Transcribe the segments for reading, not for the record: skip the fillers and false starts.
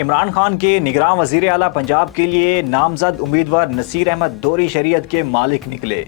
عمران خان کے نگراں وزیر اعلیٰ پنجاب کے لیے نامزد امیدوار نصیر احمد دوہری شہریت کے مالک نکلے۔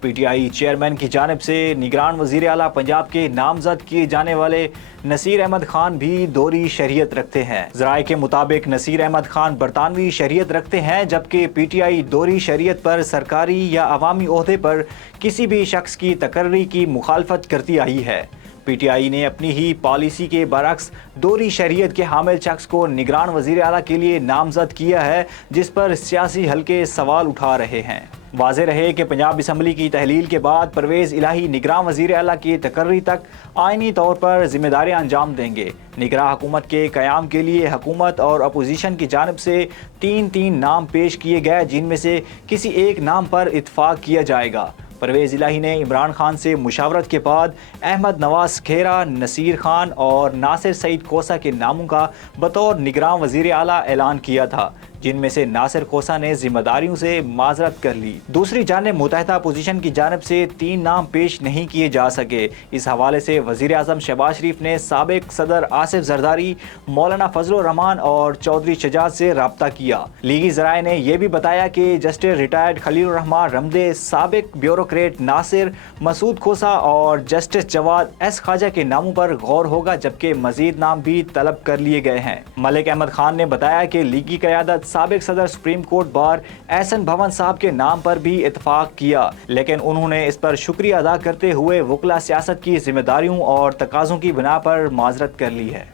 پی ٹی آئی چیئرمین کی جانب سے نگران وزیر اعلیٰ پنجاب کے نامزد کیے جانے والے نصیر احمد خان بھی دوہری شہریت رکھتے ہیں۔ ذرائع کے مطابق نصیر احمد خان برطانوی شہریت رکھتے ہیں، جبکہ پی ٹی آئی دوہری شہریت پر سرکاری یا عوامی عہدے پر کسی بھی شخص کی تقرری کی مخالفت کرتی آئی ہے۔ پی ٹی آئی نے اپنی ہی پالیسی کے برعکس دوہری شہریت کے حامل شخص کو نگران وزیر اعلیٰ کے لیے نامزد کیا ہے، جس پر سیاسی حلقے سوال اٹھا رہے ہیں۔ واضح رہے کہ پنجاب اسمبلی کی تحلیل کے بعد پرویز الہی نگراں وزیر اعلیٰ کی تقرری تک آئینی طور پر ذمہ داریاں انجام دیں گے۔ نگراں حکومت کے قیام کے لیے حکومت اور اپوزیشن کی جانب سے تین نام پیش کیے گئے، جن میں سے کسی ایک نام پر اتفاق کیا جائے گا۔ پرویز الہی نے عمران خان سے مشاورت کے بعد احمد نواز کھیرا، نصیر خان اور ناصر سعید کوسہ کے ناموں کا بطور نگراں وزیر اعلیٰ اعلان کیا تھا، جن میں سے ناصر کوسہ نے ذمہ داریوں سے معذرت کر لی۔ دوسری جانب متحدہ اپوزیشن کی جانب سے 3 نام پیش نہیں کیے جا سکے۔ اس حوالے سے وزیر اعظم شہباز شریف نے سابق صدر آصف زرداری، مولانا فضل الرحمان اور چودھری شجاعت سے رابطہ کیا۔ لیگی ذرائع نے یہ بھی بتایا کہ جسٹس ریٹائرڈ خلیل الرحمان رمدے، سابق بیوروکریٹ ناصر مسعود کوسہ اور جسٹس جواد ایس خواجہ کے ناموں پر غور ہوگا، جبکہ مزید نام بھی طلب کر لیے گئے ہیں۔ ملک احمد خان نے بتایا کہ لیگی قیادت سابق صدر سپریم کورٹ بار احسن بھون صاحب کے نام پر بھی اتفاق کیا، لیکن انہوں نے اس پر شکریہ ادا کرتے ہوئے وکلا سیاست کی ذمہ داریوں اور تقاضوں کی بنا پر معذرت کر لی ہے۔